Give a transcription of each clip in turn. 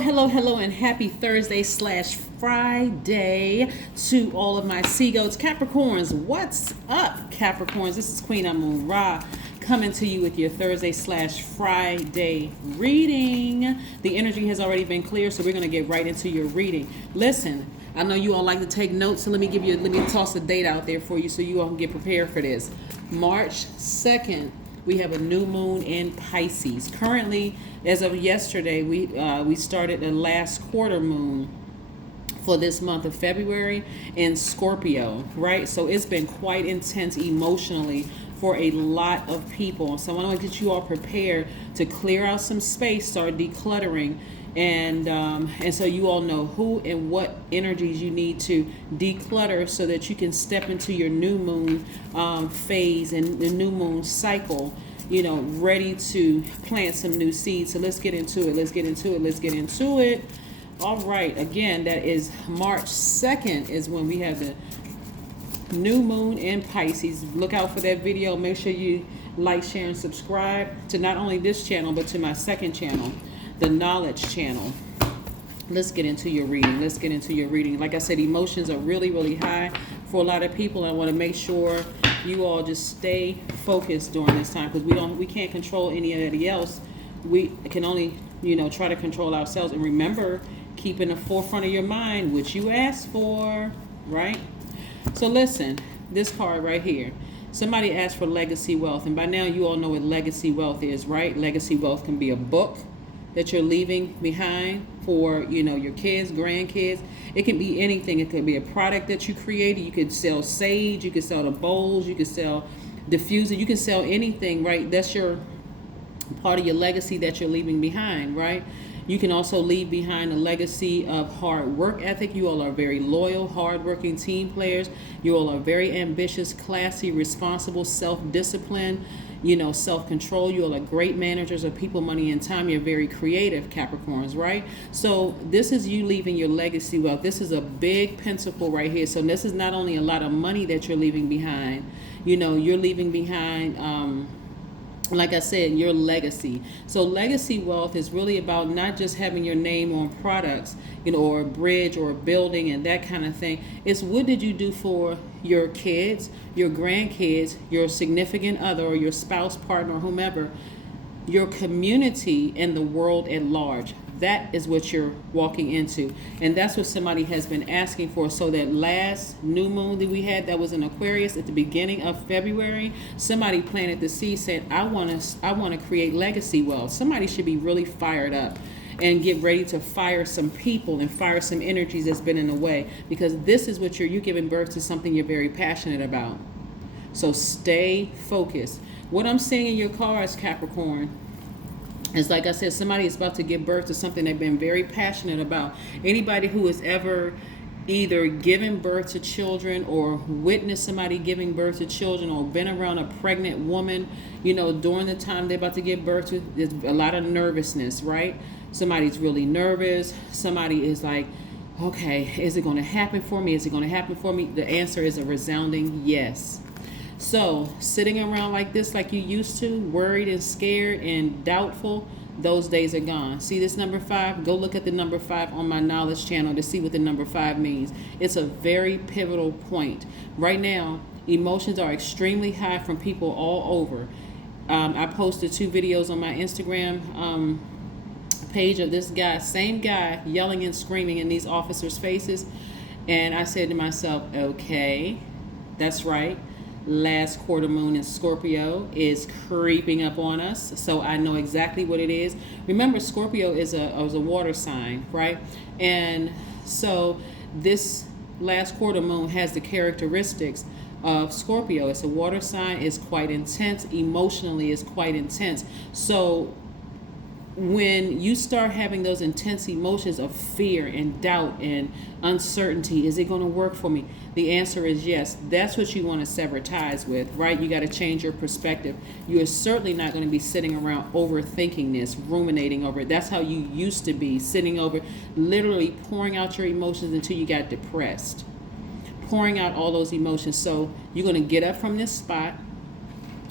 Hello, and happy Thursday / Friday to all of my seagoats, Capricorns. What's up, Capricorns? This is Queen Amun Ra coming to you with your Thursday / Friday reading. The energy has already been clear, so we're going to get right into your reading. Listen, I know you all like to take notes, so let me toss a date out there for you so you all can get prepared for this. March 2nd. We have a new moon in Pisces. Currently, as of yesterday, we started the last quarter moon for this month of February in Scorpio, right? So it's been quite intense emotionally for a lot of people. So I want to get you all prepared to clear out some space, start decluttering, and so you all know who and what energies you need to declutter so that you can step into your new moon phase and the new moon cycle, you know, ready to plant some new seeds. So let's get into it. All right, again, that is March 2nd is when we have the new moon in Pisces. Look out for that video. Make sure you like, share, and subscribe to not only this channel but to my second channel, the Knowledge channel. Let's get into your reading. Like I said, emotions are really high for a lot of people. I want to make sure you all just stay focused during this time, because we can't control anybody else. We can only, try to control ourselves. And remember, keep in the forefront of your mind what you asked for, right? So listen, this card right here. Somebody asked for legacy wealth, and by now you all know what legacy wealth is, right? Legacy wealth can be a book that you're leaving behind for, your kids, grandkids. It can be anything. It could be a product that you created. You could sell sage. You could sell the bowls. You could sell diffuser. You can sell anything, right? That's your part of your legacy that you're leaving behind, right? You can also leave behind a legacy of hard work ethic. You all are very loyal, hardworking team players. You all are very ambitious, classy, responsible, self-disciplined, self-control. You all are great managers of people, money, and time. You're very creative, Capricorns, right? So this is you leaving your legacy wealth. This is a big pentacle right here. So this is not only a lot of money that you're leaving behind, you're leaving behind, like I said, your legacy. So legacy wealth is really about not just having your name on products, or a bridge or a building and that kind of thing. It's what did you do for your kids, your grandkids, your significant other, or your spouse, partner, or whomever, your community, and the world at large. That is what you're walking into. And that's what somebody has been asking for. So that last new moon that we had, that was in Aquarius at the beginning of February, somebody planted the seed, said, I want to create legacy wealth. Somebody should be really fired up and get ready to fire some people and fire some energies that's been in the way, because this is what you're giving birth to something you're very passionate about. So stay focused. What I'm seeing in your cards, Capricorn, it's like I said, somebody is about to give birth to something they've been very passionate about. Anybody who has ever either given birth to children or witnessed somebody giving birth to children or been around a pregnant woman, during the time they're about to give birth to, there's a lot of nervousness, right? Somebody's really nervous. Somebody is like, okay, is it going to happen for me? Is it going to happen for me? The answer is a resounding yes. So sitting around like this, like you used to, worried and scared and doubtful, those days are gone. See this number 5? Go look at the number 5 on my Knowledge channel to see what the number 5 means. It's a very pivotal point. Right now, emotions are extremely high from people all over. I posted 2 videos on my Instagram page of this guy, same guy, yelling and screaming in these officers' faces. And I said to myself, okay, that's right. Last quarter moon in Scorpio is creeping up on us, so I know exactly what it is. Remember, Scorpio is a water sign, right? And so this last quarter moon has the characteristics of Scorpio. It's a water sign. It's quite intense. Emotionally, it's quite intense. So when you start having those intense emotions of fear and doubt and uncertainty, is it going to work for me? The answer is yes. That's what you want to sever ties with, right? You got to change your perspective. You are certainly not going to be sitting around overthinking this, ruminating over it. That's how you used to be, sitting over, literally pouring out your emotions until you got depressed, pouring out all those emotions. So you're going to get up from this spot.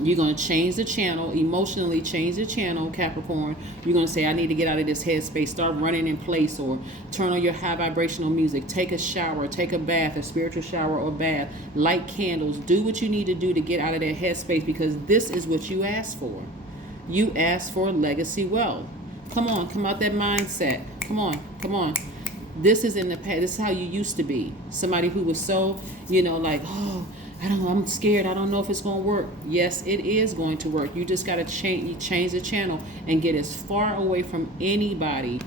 You're going to change the channel, emotionally change the channel, Capricorn. You're going to say, I need to get out of this headspace, start running in place, or turn on your high vibrational music, take a shower, take a bath, a spiritual shower or bath, light candles, do what you need to do to get out of that headspace, because this is what you asked for. You asked for legacy wealth. Come on, come out that mindset. Come on, come on. This is in the past. This is how you used to be. Somebody who was so, like, oh, I don't know, I'm scared. I don't know if it's going to work. Yes, it is going to work. You just got to change the channel and get as far away from anybody.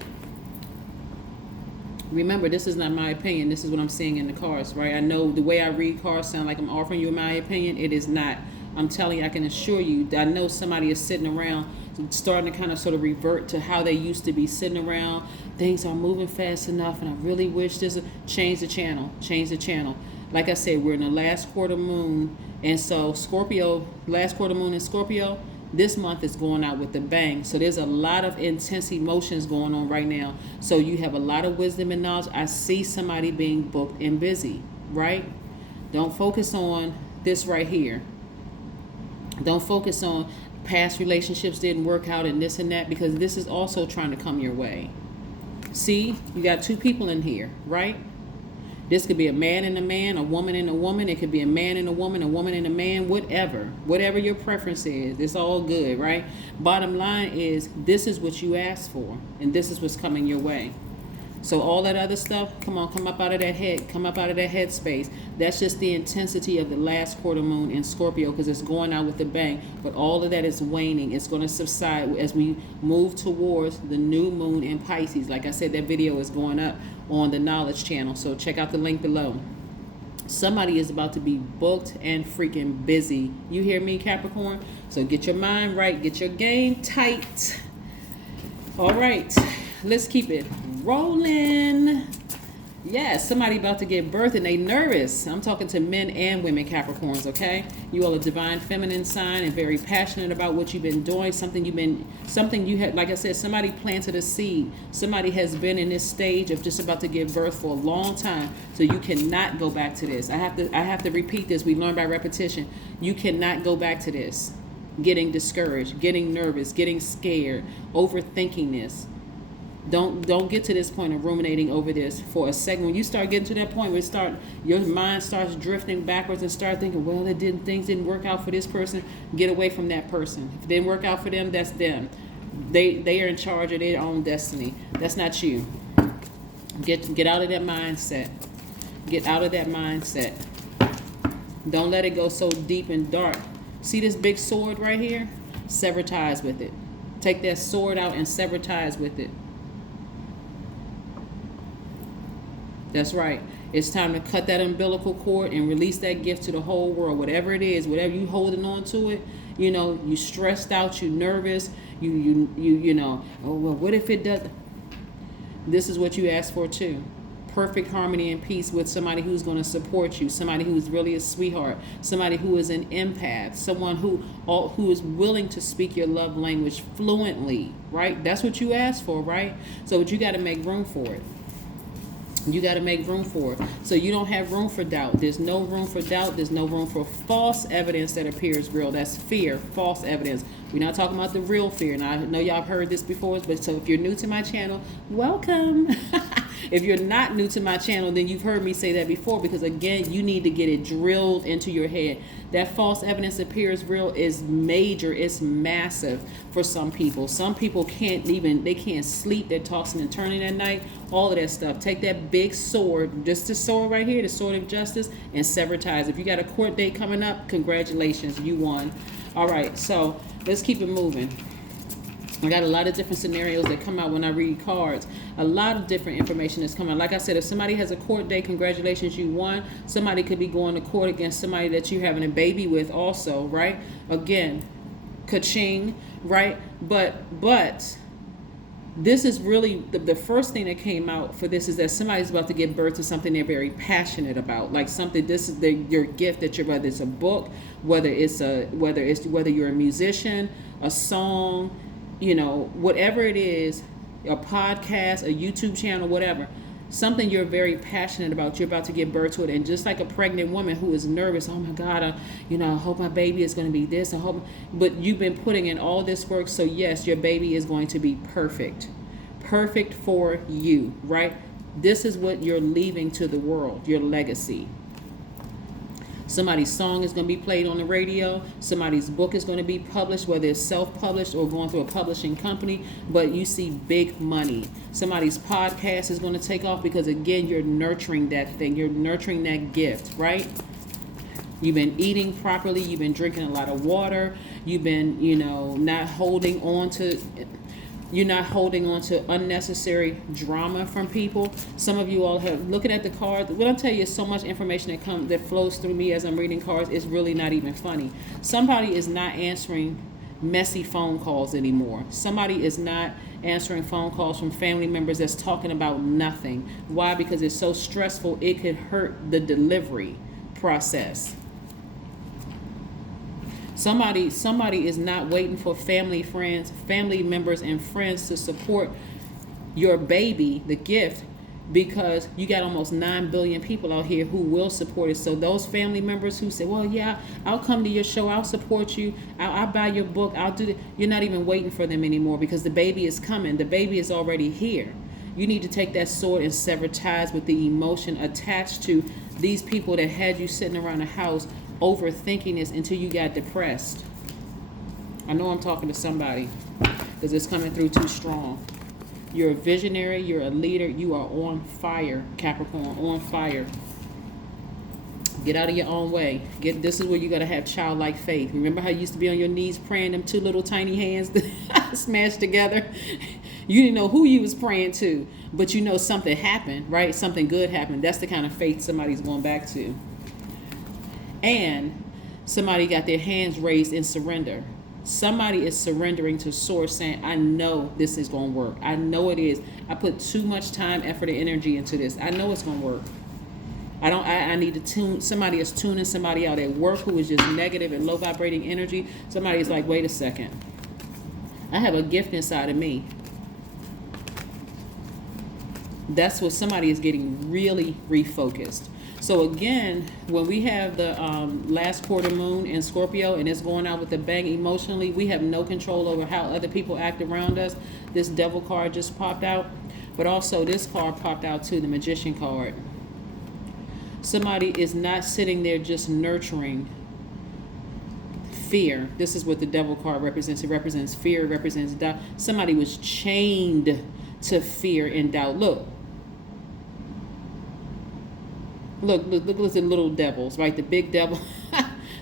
Remember, this is not my opinion. This is what I'm seeing in the cards, right? I know the way I read cards sound like I'm offering you my opinion. It is not. I'm telling you, I can assure you that I know somebody is sitting around starting to kind of sort of revert to how they used to be sitting around. Things are moving fast enough, and I really wish this. Change the channel. Change the channel. Like I said, we're in the last quarter moon, and so Scorpio, last quarter moon in Scorpio, this month is going out with a bang. So there's a lot of intense emotions going on right now. So you have a lot of wisdom and knowledge. I see somebody being booked and busy, right? Don't focus on this right here. Don't focus on past relationships didn't work out and this and that, because this is also trying to come your way. See, you got two people in here, right? This could be a man and a man, a woman and a woman. It could be a man and a woman and a man, whatever your preference is. It's all good, right? Bottom line is, this is what you asked for, and this is what's coming your way. So all that other stuff, come on, come up out of that head space. That's just the intensity of the last quarter moon in Scorpio, because it's going out with a bang. But all of that is waning. It's going to subside as we move towards the new moon in Pisces. Like I said, that video is going up on the Knowledge channel, so check out the link below. Somebody is about to be booked and freaking busy. You hear me, Capricorn? So get your mind right, get your game tight. All right, let's keep it rolling. Yeah, somebody about to give birth and they nervous. I'm talking to men and women, Capricorns, okay? You all a divine feminine sign and very passionate about what you've been doing, something you had, like I said, somebody planted a seed. Somebody has been in this stage of just about to give birth for a long time. So you cannot go back to this. I have to repeat this. We learn by repetition. You cannot go back to this. Getting discouraged, getting nervous, getting scared, overthinking this. Don't get to this point of ruminating over this for a second. When you start getting to that point where your mind starts drifting backwards and start thinking, well, things didn't work out for this person, get away from that person. If it didn't work out for them, that's them. They are in charge of their own destiny. That's not you. Get out of that mindset. Get out of that mindset. Don't let it go so deep and dark. See this big sword right here? Sever ties with it. Take that sword out and sever ties with it. That's right. It's time to cut that umbilical cord and release that gift to the whole world. Whatever it is, whatever you holding on to it, you stressed out, you nervous, you know, oh, well, what if it doesn't? This is what you asked for too. Perfect harmony and peace with somebody who's going to support you, somebody who's really a sweetheart, somebody who is an empath, someone who is willing to speak your love language fluently, right? That's what you asked for, right? So you got to make room for it. You got to make room for it. So you don't have room for doubt. There's no room for doubt. There's no room for false evidence that appears real. That's fear, false evidence. We're not talking about the real fear. Now, I know y'all have heard this before, but so if you're new to my channel, welcome. If you're not new to my channel, then you've heard me say that before, because again, you need to get it drilled into your head. That false evidence appears real is major. It's massive for some people. Some people can't sleep. They're tossing and turning at night. All of that stuff. Take that big sword, just the sword right here, the sword of justice, and sever ties. If you got a court date coming up, congratulations, you won. All right, so let's keep it moving. I got a lot of different scenarios that come out when I read cards. A lot of different information that's coming out. Like I said, if somebody has a court date, congratulations, you won. Somebody could be going to court against somebody that you're having a baby with also, right? Again, ka-ching, right? But this is really the first thing that came out for this is that somebody's about to give birth to something they're very passionate about, like something. This is your gift that whether it's a book, whether you're a musician, a song, whatever it is, a podcast, a YouTube channel, whatever. something you're very passionate about. You're about to give birth to it, and just like a pregnant woman who is nervous, oh my God, I hope my baby is going to be this. I hope, but you've been putting in all this work. So yes, your baby is going to be perfect for you, right? This is what you're leaving to the world, your legacy. Somebody's song is going to be played on the radio. Somebody's book is going to be published, whether it's self-published or going through a publishing company, but you see big money. Somebody's podcast is going to take off because, again, you're nurturing that thing. You're nurturing that gift, right? You've been eating properly. You've been drinking a lot of water. You've been, not holding on to... You're not holding on to unnecessary drama from people. Some of you all have, looking at the cards, what I'll tell you is so much information that flows through me as I'm reading cards. It's really not even funny. Somebody is not answering messy phone calls anymore. Somebody is not answering phone calls from family members that's talking about nothing. Why? Because it's so stressful, it could hurt the delivery process. Somebody is not waiting for family members and friends to support your baby, the gift, because you got almost 9 billion people out here who will support it. So those family members who say, well, yeah, I'll come to your show, I'll support you, I'll buy your book, I'll do it. You're not even waiting for them anymore because the baby is coming. The baby is already here. You need to take that sword and sever ties with the emotion attached to these people that had you sitting around the house overthinking this until you got depressed. I know I'm talking to somebody because it's coming through too strong. You're a visionary, you're a leader, you are on fire, Capricorn, on fire. Get out of your own way. This is where you got to have childlike faith. Remember how you used to be on your knees praying, them two little tiny hands smashed together? You didn't know who you was praying to, but you know something happened, right? Something good happened. That's the kind of faith somebody's going back to. And somebody got their hands raised in surrender. Somebody is surrendering to source, saying, I know this is going to work. I know it is. I put too much time, effort, and energy into this. I know it's going to work. I need to tune. Somebody is tuning somebody out at work who is just negative and low vibrating energy. Somebody is like, wait a second. I have a gift inside of me. That's what somebody is getting really refocused. So again, when we have the last quarter moon in Scorpio and it's going out with a bang emotionally, we have no control over how other people act around us. This devil card just popped out, but also this card popped out too, the magician card. Somebody is not sitting there just nurturing fear. This is what the devil card represents. It represents fear, it represents doubt. Somebody was chained to fear and doubt. Look at the little devils, right? The big devil,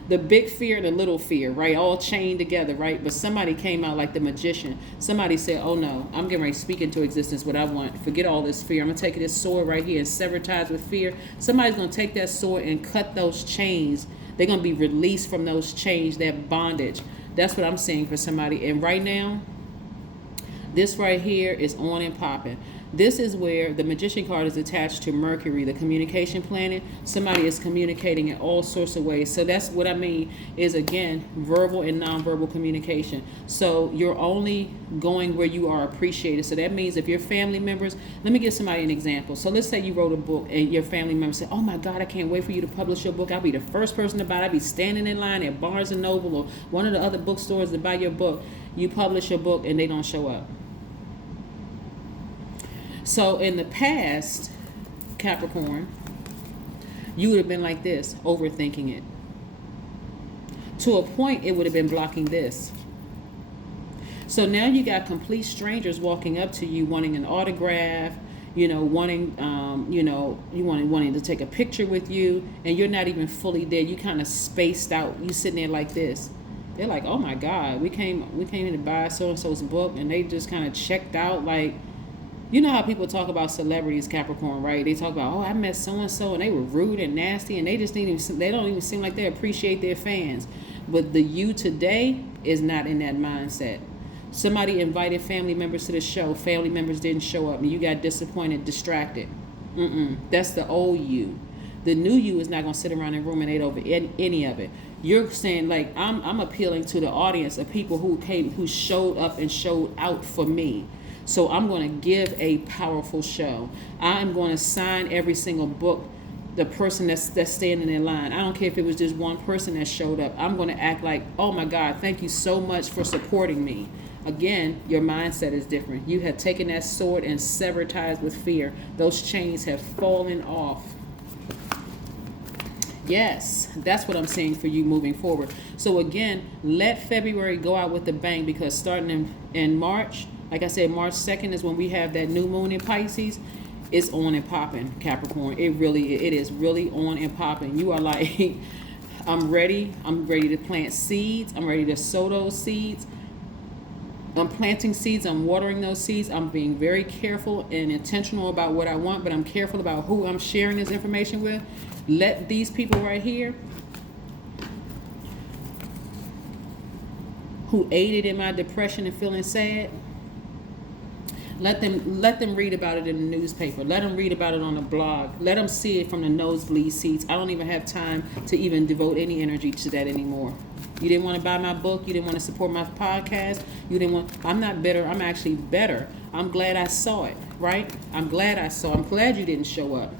the big fear and the little fear, right? All chained together, right? But somebody came out like the magician. Somebody said, oh no, I'm getting ready to speak into existence what I want. Forget all this fear. I'm going to take this sword right here and sever ties with fear. Somebody's going to take that sword and cut those chains. They're going to be released from those chains, that bondage. That's what I'm saying for somebody. And right now, this right here is on and popping. This is where the magician card is attached to Mercury, the communication planet. Somebody is communicating in all sorts of ways. So that's what I mean is, again, verbal and nonverbal communication. So you're only going where you are appreciated. So that means if your family members, let me give somebody an example. So let's say you wrote a book and your family members say, oh my God, I can't wait for you to publish your book. I'll be the first person to buy it. I'll be standing in line at Barnes & Noble or one of the other bookstores to buy your book. You publish your book and they don't show up. So in the past, Capricorn, you would have been like this, overthinking it. To a point, it would have been blocking this. So now you got complete strangers walking up to you, wanting an autograph, wanting to take a picture with you, and you're not even fully there. You kind of spaced out. You sitting there like this. They're like, oh my God, we came in to buy so-and-so's book, and they just kind of checked out like. You know how people talk about celebrities, Capricorn, right? They talk about, oh, I met so-and-so and they were rude and nasty and they don't even seem like they appreciate their fans. But the you today is not in that mindset. Somebody invited family members to the show. Family members didn't show up and you got disappointed, distracted. That's the old you. The new you is not going to sit around and ruminate over any of it. You're saying, like, I'm appealing to the audience of people who showed up and showed out for me. So I'm going to give a powerful show. I'm going to sign every single book. The person that's standing in line, I don't care if it was just one person that showed up. I'm going to act like, oh my God, thank you so much for supporting me. Again, your mindset is different. You have taken that sword and severed ties with fear. Those chains have fallen off. Yes, that's what I'm saying for you moving forward. So again, let February go out with the bang, because starting in March, like I said, March 2nd is when we have that new moon in Pisces. It's on and popping, Capricorn. It is really on and popping. You are like, I'm ready. I'm ready to plant seeds. I'm ready to sow those seeds. I'm planting seeds. I'm watering those seeds. I'm being very careful and intentional about what I want, but I'm careful about who I'm sharing this information with. Let these people right here who aided in my depression and feeling sad, let them read about it in the newspaper. Let them read about it on the blog. Let them see it from the nosebleed seats. I don't even have time to even devote any energy to that anymore. You didn't want to buy my book. You didn't want to support my podcast. You didn't want. I'm not bitter. I'm actually better. I'm glad I saw it, right? I'm glad you didn't show up.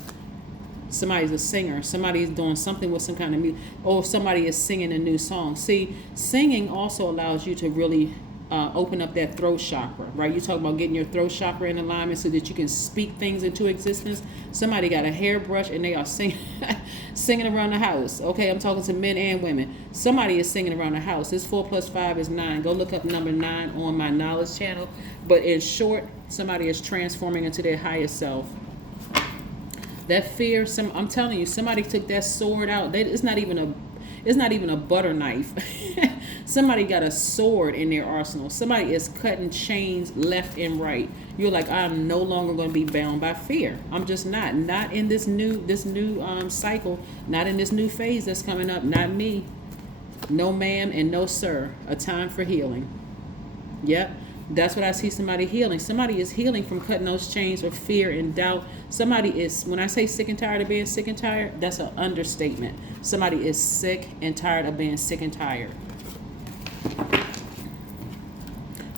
Somebody's a singer. Somebody's doing something with some kind of music. Or somebody is singing a new song. See, singing also allows you to really open up that throat chakra, right? You talk about getting your throat chakra in alignment so that you can speak things into existence. Somebody got a hairbrush and they are singing around the house. Okay, I'm talking to men and women. Somebody is singing around the house. This 4 + 5 is 9. Go look up number 9 on my knowledge channel. But in short, somebody is transforming into their highest self. That fear, I'm telling you, somebody took that sword out. It's not even a butter knife. Somebody got a sword in their arsenal. Somebody is cutting chains left and right. You're like, I'm no longer going to be bound by fear. I'm just not in this new cycle, not in this new phase that's coming up. Not me. No ma'am and no sir. A time for healing. Yep. That's what I see somebody healing. Somebody is healing from cutting those chains of fear and doubt. Somebody is, when I say sick and tired of being sick and tired, that's an understatement. Somebody is sick and tired of being sick and tired.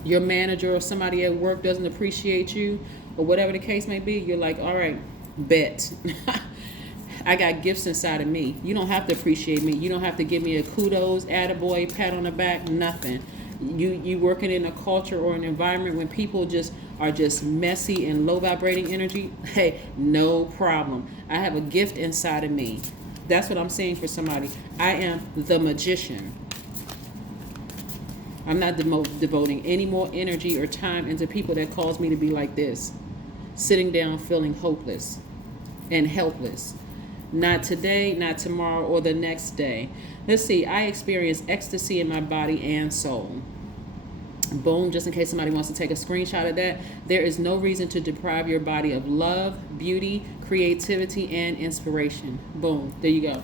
Your manager or somebody at work doesn't appreciate you, or whatever the case may be. You're like, all right, bet. I got gifts inside of me. You don't have to appreciate me. You don't have to give me a kudos, attaboy, pat on the back, nothing. You working in a culture or an environment when people are just messy and low vibrating energy, hey, no problem. I have a gift inside of me. That's what I'm saying for somebody. I am the magician. I'm not devoting any more energy or time into people that cause me to be like this, sitting down feeling hopeless and helpless. Not today, not tomorrow, or the next day. Let's see, I experience ecstasy in my body and soul. Boom, just in case somebody wants to take a screenshot of that. There is no reason to deprive your body of love, beauty, creativity, and inspiration. Boom, there you go.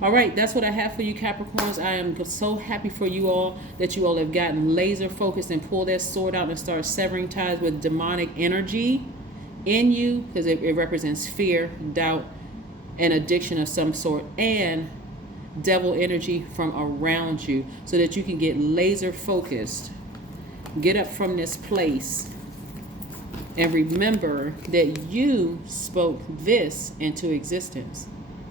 All right, that's what I have for you, Capricorns. I am so happy for you all that you all have gotten laser focused and pulled that sword out and start severing ties with demonic energy in you, because it represents fear, doubt, and addiction of some sort, and devil energy from around you, so that you can get laser focused. Get up from this place and remember that you spoke this into existence.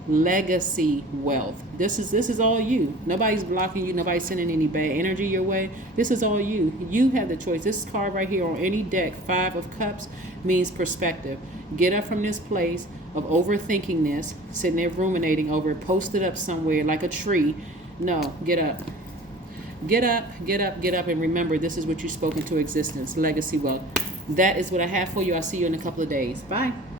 Legacy wealth. This is all you. Nobody's blocking you. Nobody's sending any bad energy your way. This is all you. You have the choice. This card right here on any deck, 5 of Cups, means perspective. Get up from this place of overthinking this, sitting there ruminating over it, post it up somewhere like a tree. No, get up. Get up, get up, get up, and remember, this is what you spoke into existence. Legacy wealth. That is what I have for you. I'll see you in a couple of days. Bye.